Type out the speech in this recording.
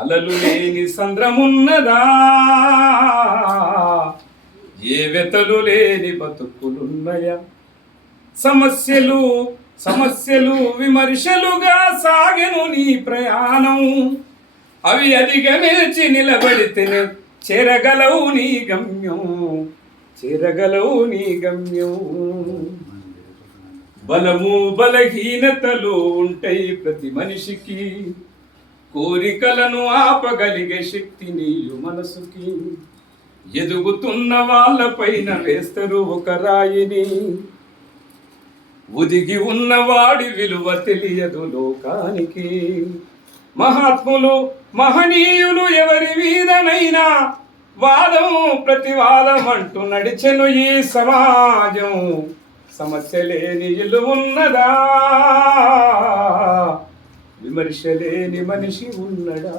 అలలు లేని సంద్రమున్నదా, ఏ వెతలు లేని బతుకులున్నయా. సమస్యలు సమస్యలు విమర్శలుగా సాగెను నీ ప్రయాణం, అవి అధిగమించి నిలబడితేనే చేరగలవు నీ గమ్యం, చేరగలవు నీ గమ్యం. బలము బలహీనతలు ఉంటాయి ప్రతి మనిషికి, కోరికలను ఆపగలిగే శక్తి నీయు మనసుకి. ఎదుగుతున్న వాళ్ళపైన వేస్తారు ఒక రాయిని, ఒదిగి ఉన్నవాడి విలువ తెలియదు లోకానికి. మహాత్ములు మహనీయులు ఎవరి మీదనైనా వాదం ప్రతివాదం అంటూ నడిచెను ఈ సమాజం. సమస్య లేని ఇల్లు ఉన్నదా, విమర్శ లేని మనిషి ఉన్నడా.